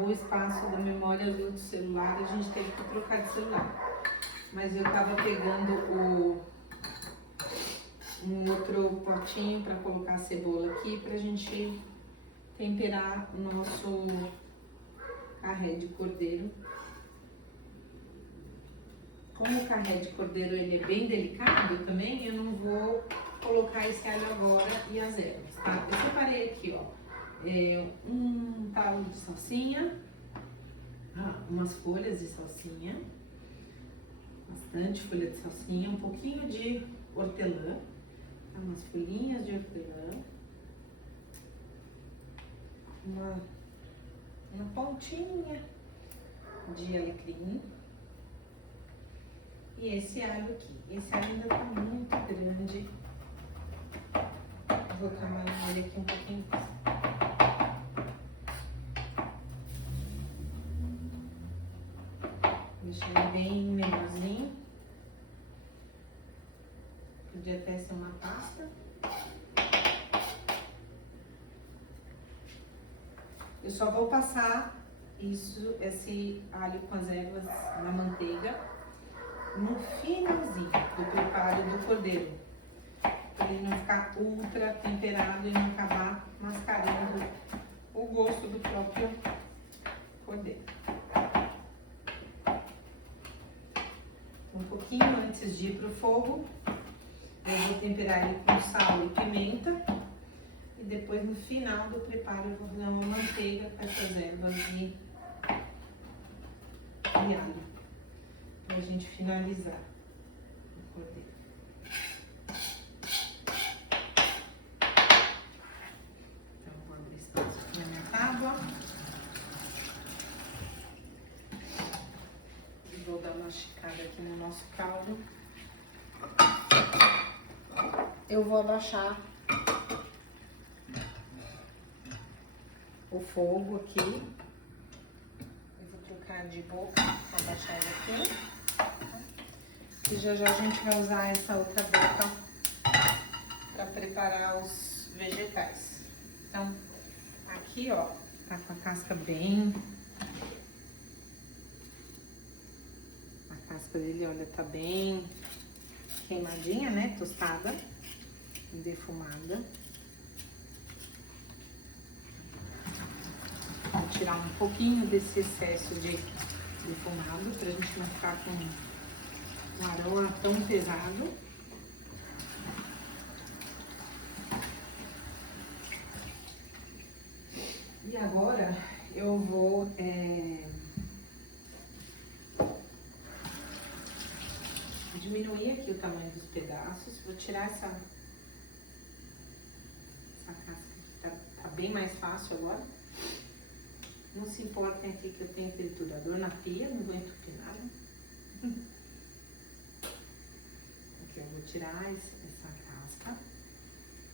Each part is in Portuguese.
acabou o espaço da memória do celular e a gente teve que trocar de celular. Mas eu tava pegando um outro potinho para colocar a cebola aqui pra gente temperar o nosso carré de cordeiro. Como o carré de cordeiro ele é bem delicado também, eu não vou colocar esse alho agora e as ervas, tá? Eu separei aqui, ó, um talo de salsinha, umas folhas de salsinha, bastante folha de salsinha, um pouquinho de hortelã, umas folhinhas de hortelã, uma pontinha de alecrim e esse alho aqui. Esse alho ainda tá muito grande. Vou trabalhar ele aqui um pouquinho mais. Deixar ele bem menorzinho. Podia até ser uma pasta. Eu só vou passar esse alho com as ervas na manteiga no finalzinho do preparo do cordeiro. Pra ele não ficar ultra temperado e não acabar mascarando o gosto do próprio cordeiro. Um pouquinho antes de ir pro fogo, eu vou temperar ele com sal e pimenta. E depois no final do preparo eu vou fazer uma manteiga com essas ervas e alho. Pra gente finalizar o cordeiro. Então vou abrir espaço aqui na minha tábua. E vou dar uma esticada aqui no nosso caldo. Eu vou abaixar o fogo aqui. Eu vou trocar de boca, abaixar ele aqui. E já já a gente vai usar essa outra boca para preparar os vegetais. Então, aqui ó, tá com a casca bem... A casca dele, olha, tá bem queimadinha, né? Tostada, defumada. Vou tirar um pouquinho desse excesso de defumado pra gente não ficar com um aroma tão pesado. E agora eu vou diminuir aqui o tamanho dos pedaços. Vou tirar essa casca que tá bem mais fácil agora. Não se importem aqui que eu tenho triturador na pia, não vou entupir nada. Aqui eu vou tirar essa casca,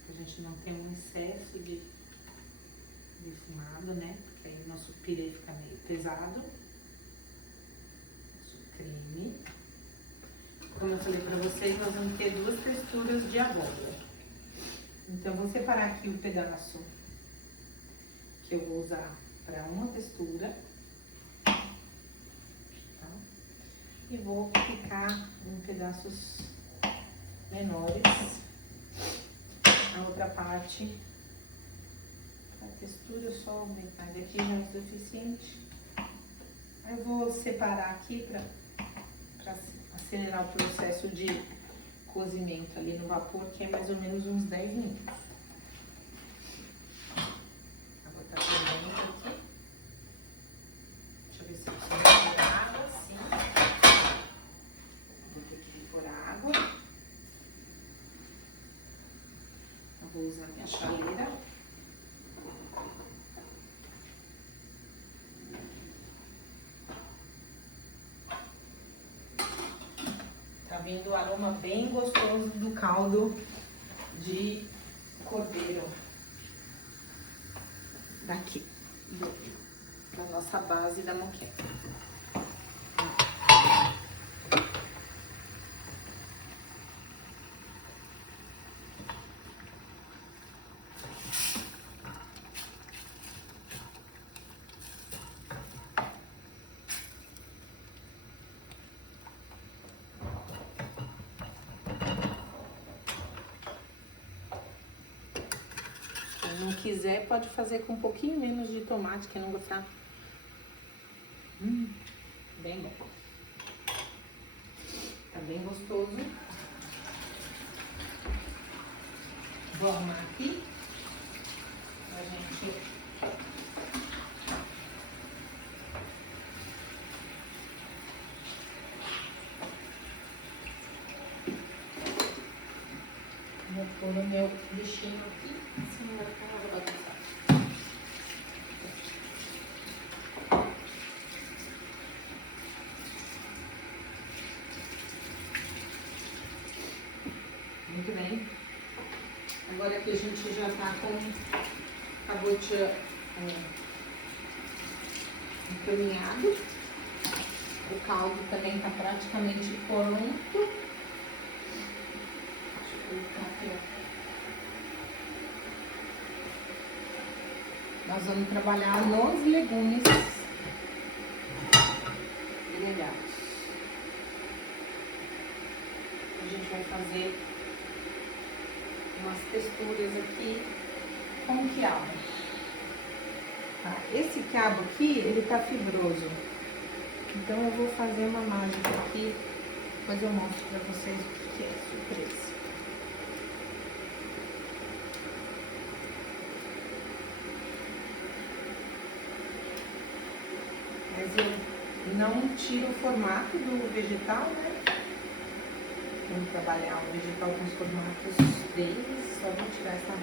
pra gente não ter um excesso de defumado, né? Porque aí o nosso pirê fica meio pesado. Nosso creme. Como eu falei pra vocês, nós vamos ter duas texturas de abóbora. Então, eu vou separar aqui o pedaço que eu vou usar para uma textura, tá? E vou picar em pedaços menores a outra parte. A textura só metade aqui já é o suficiente. Aí eu vou separar aqui para acelerar o processo de cozimento ali no vapor, que é mais ou menos uns 10 minutos. Vou botar por dentro aqui. Deixa eu ver se eu preciso pôr água, sim. Vou ter que pôr água. Eu vou usar minha chaleira. Tá vindo o aroma bem gostoso do caldo de cordeiro daqui, da nossa base da moqueca. quiser, pode fazer com um pouquinho menos de tomate, quem não gostar. Bem bom. Tá bem gostoso. Vou arrumar aqui. A gente... Vou pôr o meu bichinho aqui, senão vai ficar uma bagunçada. Muito bem. Agora que a gente já tá com a botia encaminhado, o caldo também tá praticamente pronto. Nós vamos trabalhar nos legumes grelhados. A gente vai fazer umas texturas aqui com quiabo. Tá, esse quiabo aqui, ele tá fibroso. Então eu vou fazer uma mágica aqui, depois eu mostro pra vocês o que é surpresa. Mas eu não tiro o formato do vegetal, né? Vamos trabalhar o vegetal com os formatos deles. Só vou tirar essa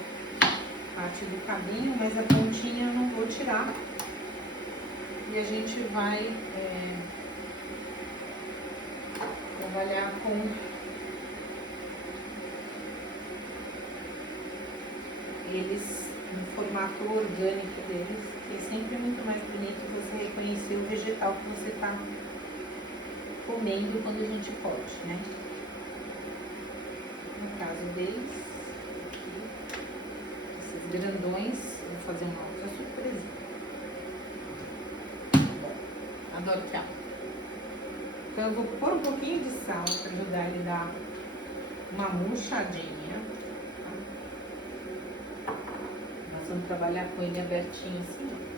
parte do cabinho, mas a pontinha eu não vou tirar. E a gente vai trabalhar com eles no formato orgânico deles, que é sempre muito mais bonito você reconhecer o vegetal que você está comendo quando a gente pode, né? No caso deles, aqui, esses grandões, eu vou fazer uma outra surpresa. Adoro quiabo. Então eu vou pôr um pouquinho de sal para ajudar ele a dar uma murchadinha. Nós vamos trabalhar com ele abertinho assim.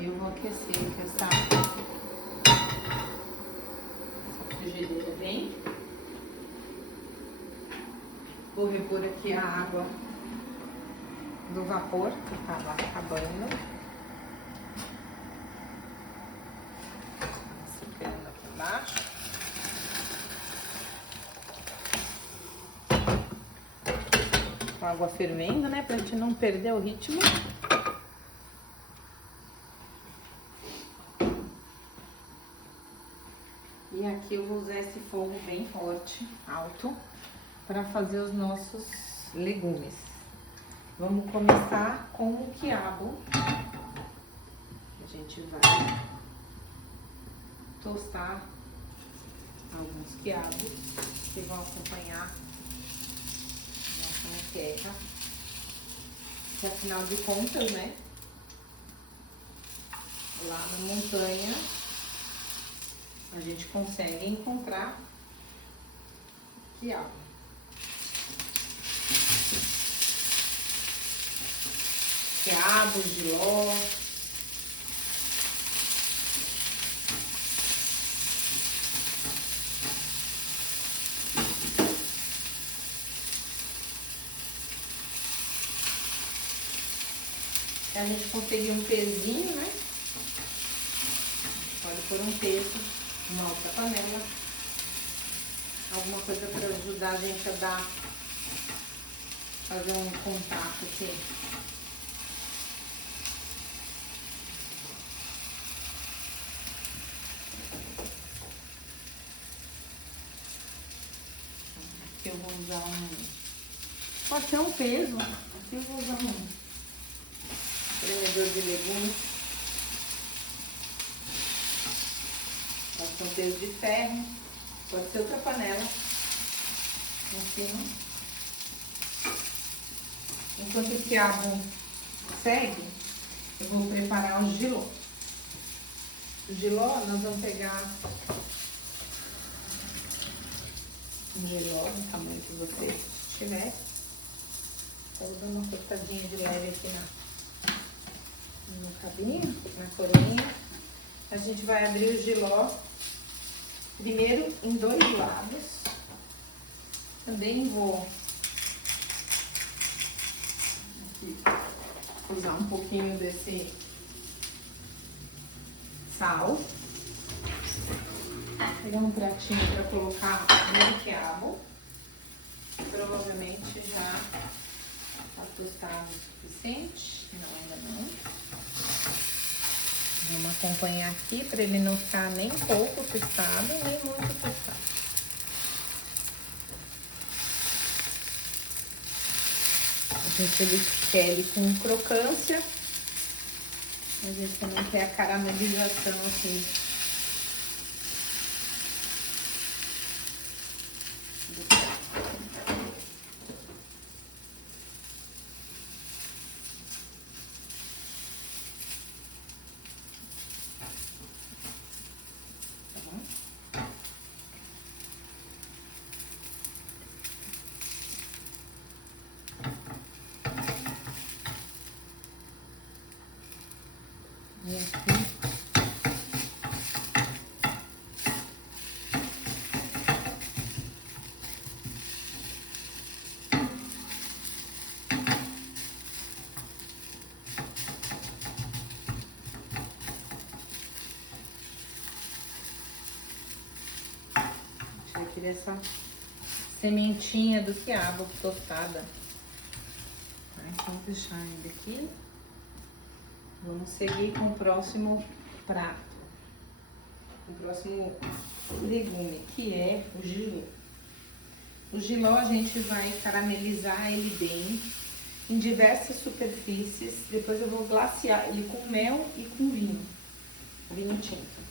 E eu vou aquecer com essa frigideira bem. Vou repor aqui a água do vapor que estava acabando. Secando aqui embaixo. Com a água fervendo, né? Pra gente não perder o ritmo. E aqui eu vou usar esse fogo bem forte, alto, para fazer os nossos legumes. Vamos começar com o quiabo. A gente vai tostar alguns quiabos que vão acompanhar nossa moqueca. Que afinal de contas, né? Lá na montanha a gente consegue encontrar quiabo. Quiabo, jiló. Se a gente conseguir um pezinho, né? Pode pôr um peso, uma outra panela. Alguma coisa para ajudar a gente a dar, fazer um contato aqui. Aqui eu vou usar pode ser um peso. Aqui eu vou usar um espremedor de legumes. Pode ser um peso de ferro. Pode ser outra panela em cima. Enquanto o quiabo segue, eu vou preparar o jiló. O jiló, nós vamos pegar um jiló do tamanho que você tiver. Vou dar uma cortadinha de leve aqui no cabinho, na coroinha. A gente vai abrir o jiló primeiro em 2 lados. Também vou aqui usar um pouquinho desse sal. Pegar um pratinho para colocar no quiabo. Provavelmente já está tostado o suficiente. Não, ainda não. Vamos acompanhar aqui para ele não ficar nem pouco tostado, nem muito tostado. A gente ele quer ele com crocância, mas a gente não quer a caramelização assim. E aqui. Tira essa sementinha do quiabo tostada. Tá, então, vou deixar ele aqui. Vamos seguir com o próximo prato, o próximo legume, que é o jiló. O jiló a gente vai caramelizar ele bem, em diversas superfícies. Depois eu vou glaciar ele com mel e com vinho tinto.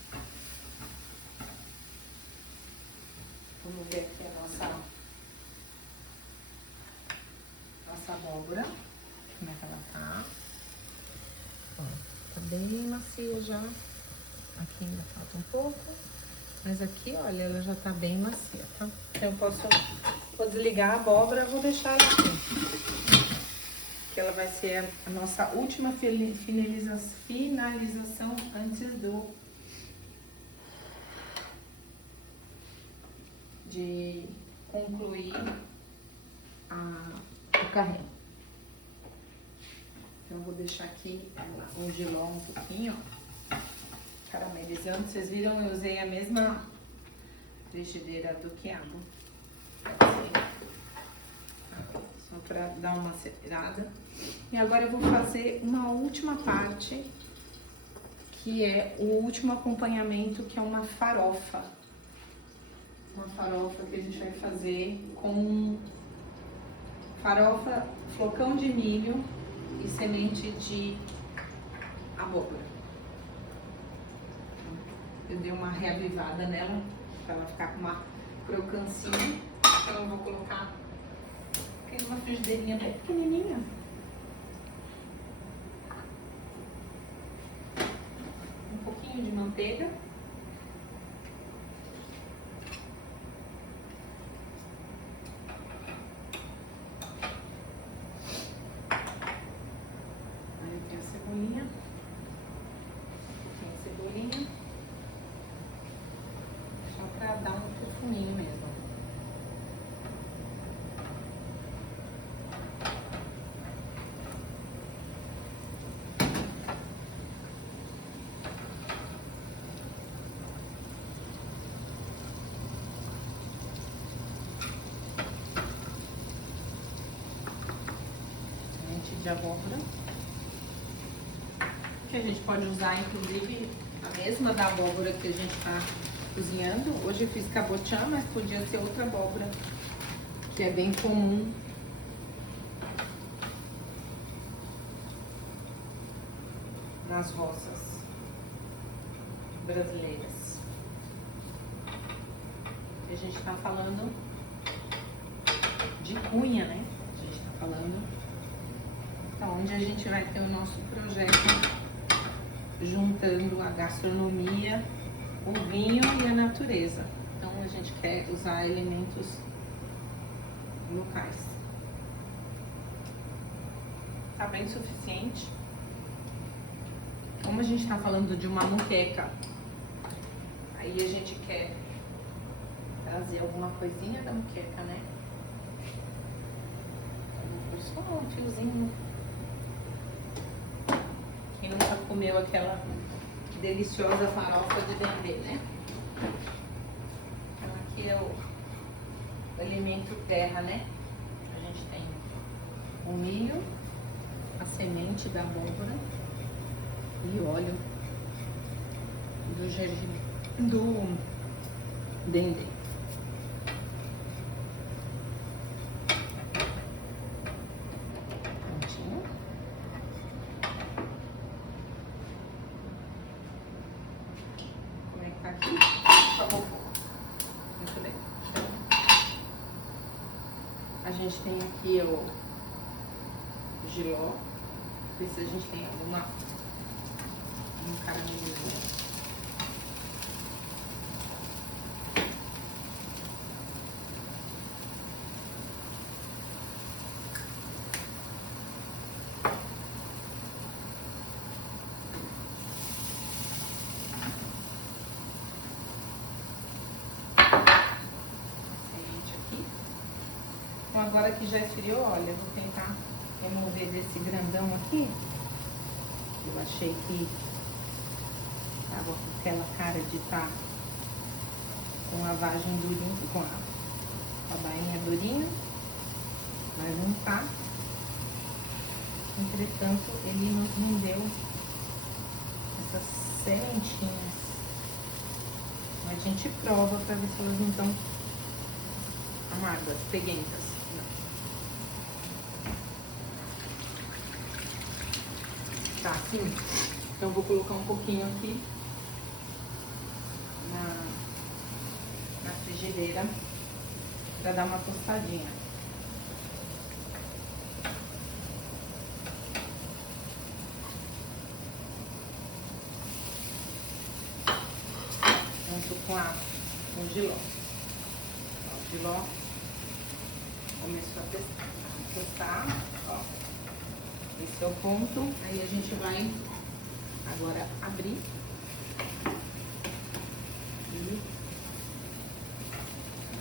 Vamos ver aqui a nossa abóbora, como é que ela tá. Ó, tá bem macia já. Aqui ainda falta um pouco, mas aqui, olha, ela já tá bem macia, tá? Então vou desligar a abóbora, vou deixar ela aqui. Que ela vai ser a nossa última finalização antes de concluir o carrinho. Então, eu vou deixar aqui o jiló um pouquinho, ó, caramelizando. Vocês viram, eu usei a mesma frigideira do quiabo. Só para dar uma acelerada. E agora eu vou fazer uma última parte, que é o último acompanhamento, que é uma farofa. Uma farofa que a gente vai fazer com farofa, flocão de milho e semente de abóbora. Eu dei uma reavivada nela, para ela ficar com uma crocância. Então eu vou colocar aqui numa frigideirinha bem pequenininha. Um pouquinho de manteiga. Cebolinha, só para dar um perfuminho mesmo. Semente de abóbora. Que a gente pode usar, inclusive, a mesma da abóbora que a gente está cozinhando. Hoje eu fiz cabotiã, mas podia ser outra abóbora, que é bem comum nas roças brasileiras. A gente está falando de cunha, né? A gente está falando Então, onde a gente vai ter o nosso projeto juntando a gastronomia, o vinho e a natureza. Então, a gente quer usar elementos locais. Tá bem suficiente. Como a gente tá falando de uma moqueca, aí a gente quer trazer alguma coisinha da moqueca, né? Só um fiozinho. Quem nunca comeu aquela deliciosa farofa de dendê, né? Então aqui é o elemento terra, né? A gente tem o milho, a semente da abóbora e óleo do gergelim, do dendê. Prontinho. Como é que tá aqui? Tá bom. Muito bem. A gente tem aqui o jiló. Ver se a gente tem um caramelinho. Então agora que já esfriou, olha, eu vou tentar remover desse grandão aqui. Eu achei que tava com aquela cara de estar com a vagem durinha, com a bainha durinha, mas não tá. Entretanto, ele não deu essas sementinhas. Mas a gente prova pra ver se elas não estão amargas, peguentas. Tá, assim. Então eu vou colocar um pouquinho aqui na frigideira pra dar uma tostadinha. Junto com o jiló. O jiló começou a tostar, ó. Esse é o ponto. Aí a gente vai agora abrir e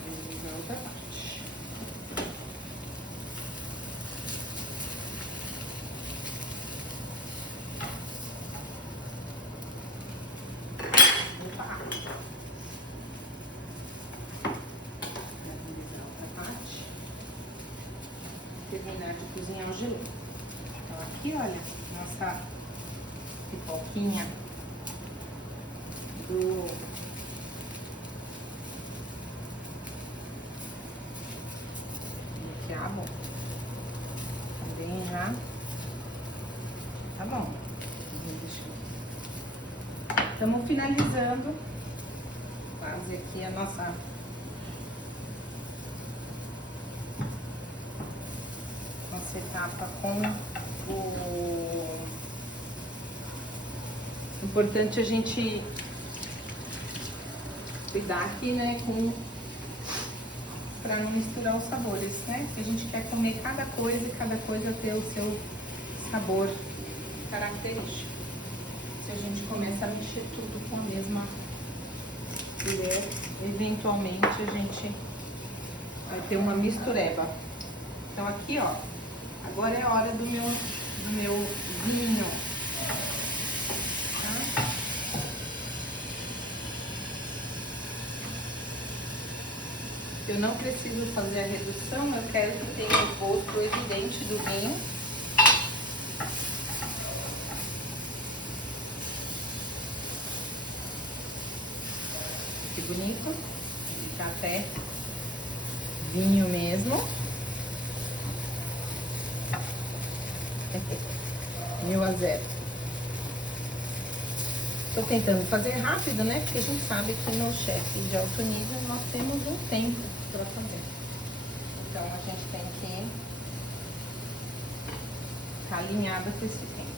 vamos na outra parte. Opa! Vamos na outra parte. Terminar de cozinhar o jiló. Então aqui, olha, nossa pipoquinha do quiabo. Também já tá bom. Estamos finalizando quase aqui a nossa etapa com o importante a gente cuidar aqui, né, para não misturar os sabores, né? Porque a gente quer comer cada coisa e cada coisa ter o seu sabor característico. Se a gente começa a mexer tudo com a mesma colher, eventualmente a gente vai ter uma mistureba. Então aqui, ó, agora é a hora do meu vinho. Tá? Eu não preciso fazer a redução, eu quero que tenha o gosto evidente do vinho. Que bonito. Tá até vinho mesmo. 1000-0. Tô tentando fazer rápido, né? Porque a gente sabe que no chefe de alto nível nós temos um tempo para fazer. Então a gente tem que ficar alinhada com esse tempo.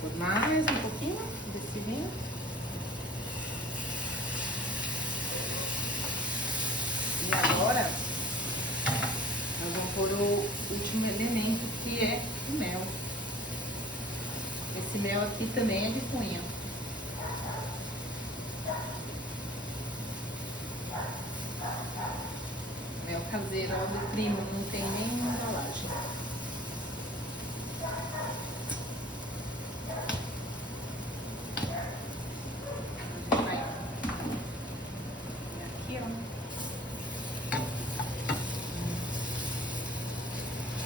Por mais um pouquinho desse vinho. E agora, nós vamos pôr o último elemento, que é o mel. Esse mel aqui também é de cunha. Mel caseiro, ó, do primo, não tem nenhuma embalagem. Aqui, ó.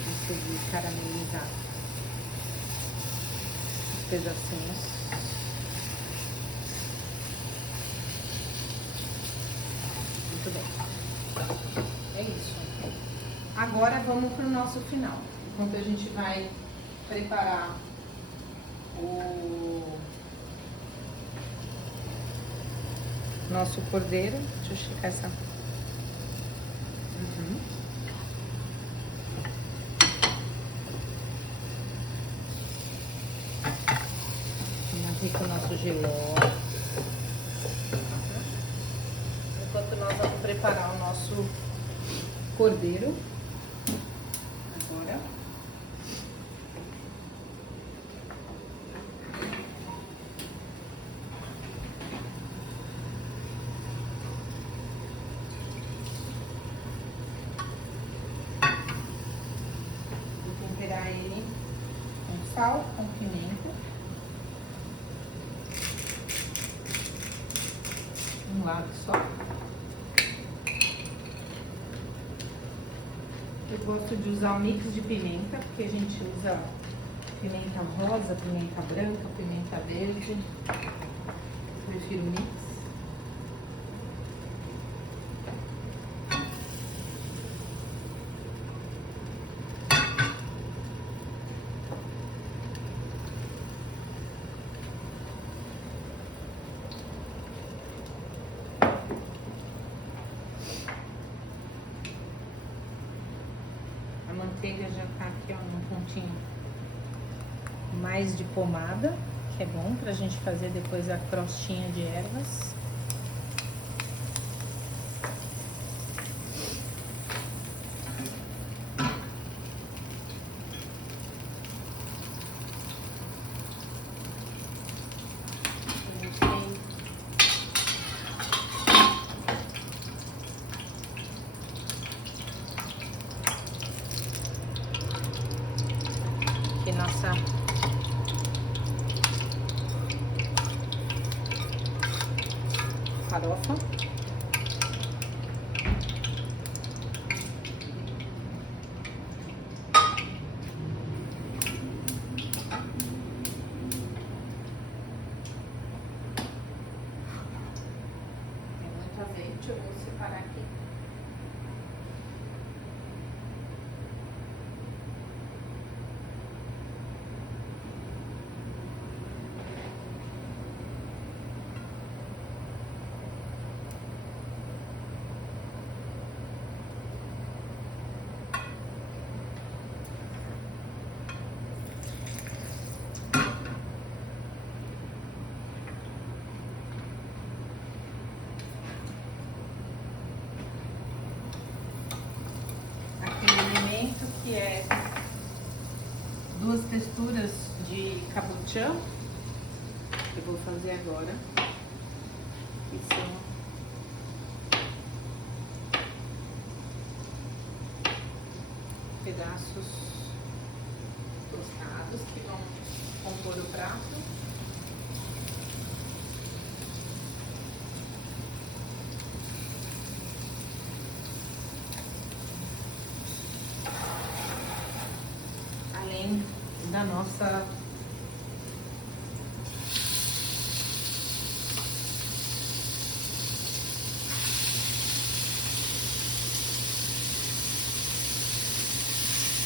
Consegui caramelizar os pedacinhos. Muito bem. É isso. Agora vamos para o nosso final. Enquanto a gente vai preparar o nosso cordeiro. Deixa eu checar essa. Aqui com o nosso geló. Enquanto nós vamos preparar o nosso cordeiro. Agora. Vou temperar ele com sal, com pimenta. Um lado só. Eu gosto de usar o mix de pimenta, porque a gente usa pimenta rosa, pimenta branca, pimenta verde. Prefiro mix. A manteiga já tá aqui, ó, num pontinho mais de pomada, que é bom pra gente fazer depois a crostinha de ervas. Nossa farofa. Tem muito azeite, eu vou separar aqui. Que é duas texturas de cabotiã que eu vou fazer agora, que são pedaços tostados que vão compor o prato. Além da nossa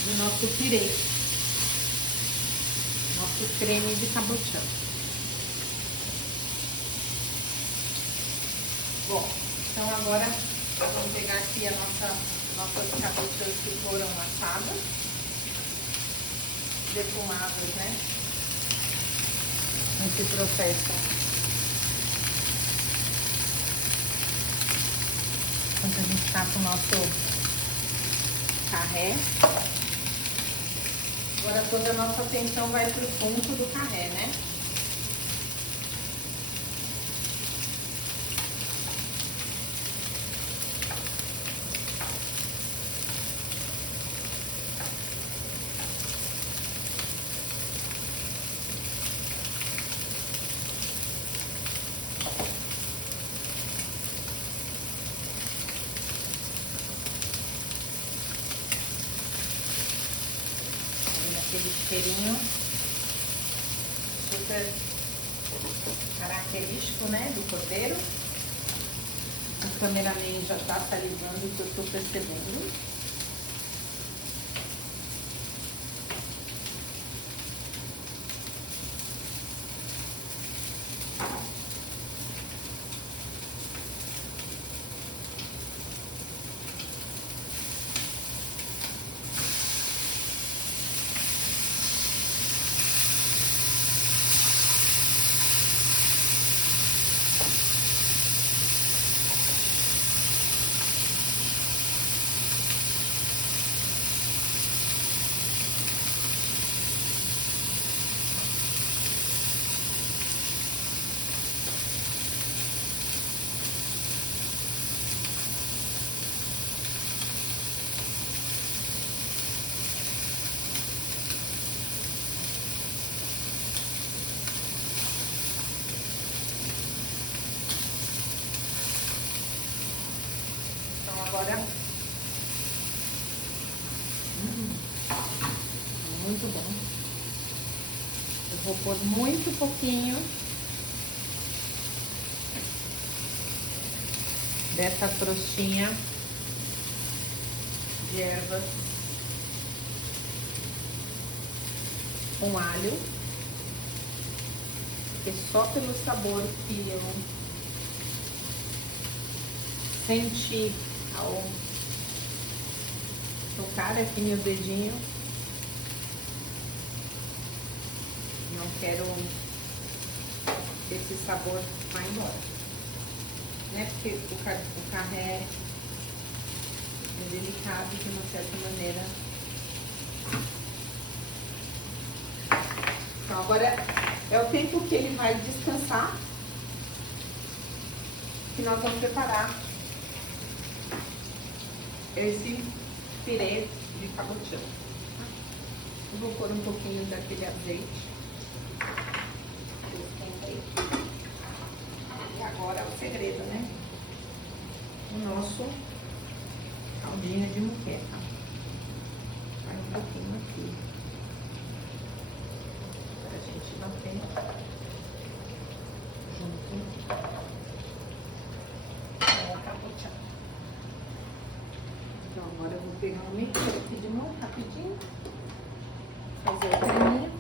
do nosso pirê, nosso creme de cabotiã. Bom, então agora vamos pegar aqui a nossa nossas cabeças que foram assadas, defumadas, né? Nesse processo. Enquanto a gente tá com o nosso carré. Agora toda a nossa atenção vai pro fundo do carré, né? Aquele cheirinho super característico, né, do cordeiro. O cameraman já tá salivando, que eu tô percebendo. Agora, muito bom. Eu vou pôr muito pouquinho dessa crostinha de ervas com alho, porque só pelo sabor que eu senti ao tocar aqui meu dedinho, não quero que esse sabor vá embora, né? Porque o carré é delicado de uma certa maneira. Então agora é o tempo que ele vai descansar, que nós vamos preparar esse pirê de cabotiã. Eu vou pôr um pouquinho daquele azeite. E agora é o segredo, né? O nosso caldinho de muqueca. Vai um pouquinho aqui. Pra gente bater junto com o cabotiã. Então, agora eu vou pegar um mixer aqui de mão, rapidinho. Fazer o creminho.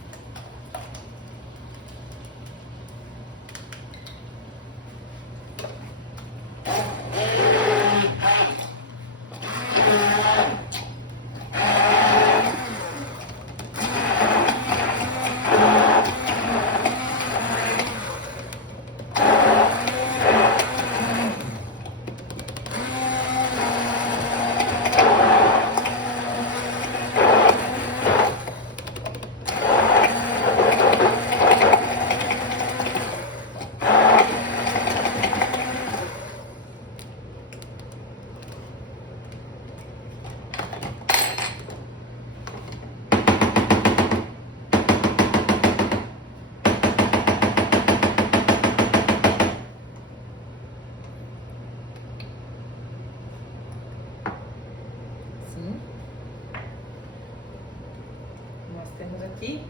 Aqui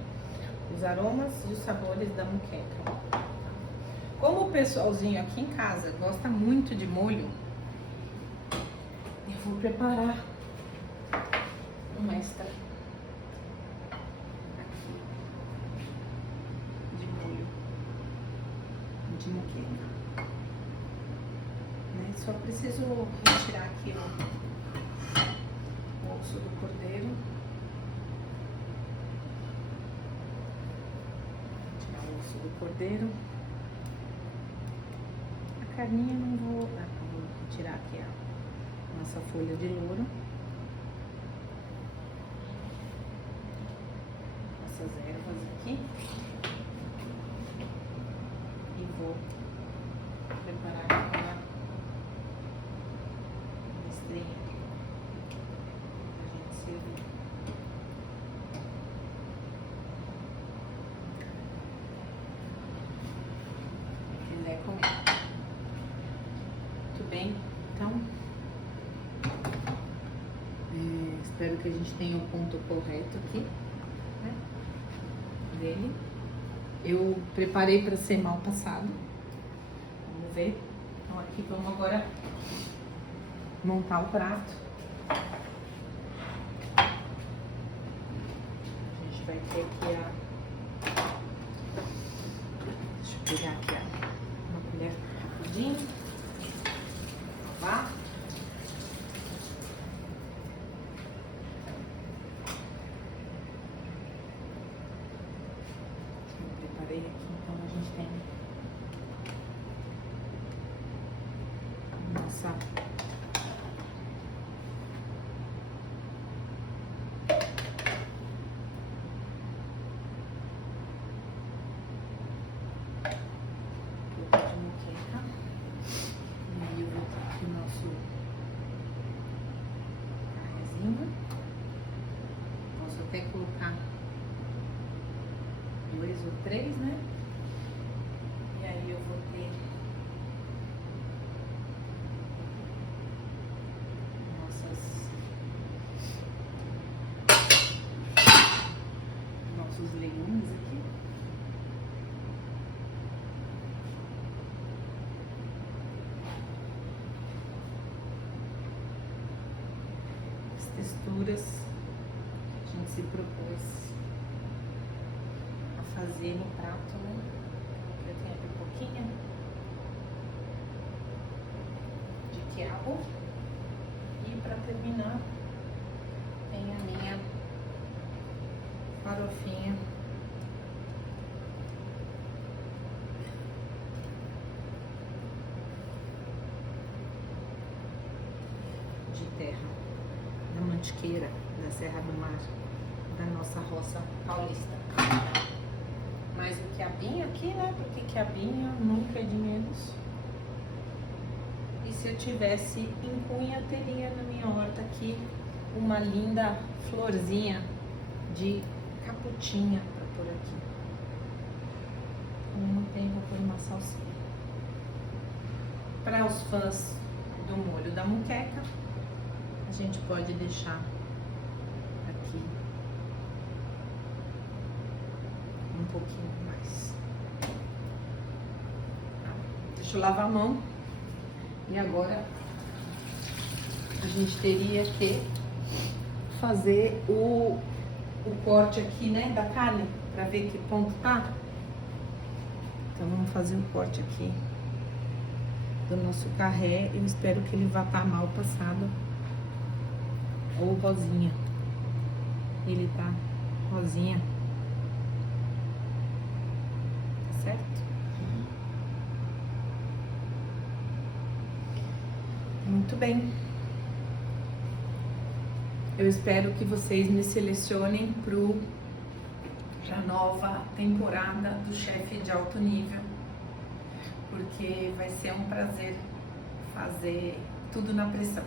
os aromas e os sabores da muqueca. Como o pessoalzinho aqui em casa gosta muito de molho, eu vou preparar uma extra aqui de molho de muqueca, né? Só preciso retirar aqui, ó, osso do cordeiro. Vou tirar o osso do cordeiro. A carninha não vou... vou tirar aqui a nossa folha de louro. Essas ervas aqui. E vou preparar aqui uma mistrinha pra gente servir. Se quiser comer. Muito bem, então espero que a gente tenha o ponto correto aqui, né, dele. Eu preparei para ser mal passado. Vamos ver. Então aqui vamos agora montar o prato. A gente vai ter aqui deixa eu pegar aqui uma colher rapidinho. Vá. Preparei aqui, então a gente tem a nossa de moqueca. E aí eu vou ter aqui o nosso carrezinho. Posso até colocar 2 ou 3, né? E aí eu vou ter nossos legumes aqui. As texturas que a gente se propôs fazer no prato, né? Eu tenho aqui um pouquinho de quiabo. E para terminar, tem a minha farofinha de terra, da Mantiqueira, da Serra do Mar, da nossa roça paulista. Mais o quiabinho aqui, né? Porque quiabinho nunca é de menos. E se eu tivesse em Cunha, teria na minha horta aqui uma linda florzinha de caputinha pra pôr aqui. Como não tem, vou pôr uma salsinha. Para os fãs do molho da moqueca, a gente pode deixar aqui um pouquinho mais. Deixa eu lavar a mão. E agora a gente teria que fazer o corte aqui, né, da carne, para ver que ponto tá. Então vamos fazer o corte aqui do nosso carré. Eu espero que ele vá estar mal passado ou rosinha. Ele tá rosinha. Certo? Muito bem. Eu espero que vocês me selecionem para a nova temporada do Chefe de Alto Nível, porque vai ser um prazer fazer tudo na pressão.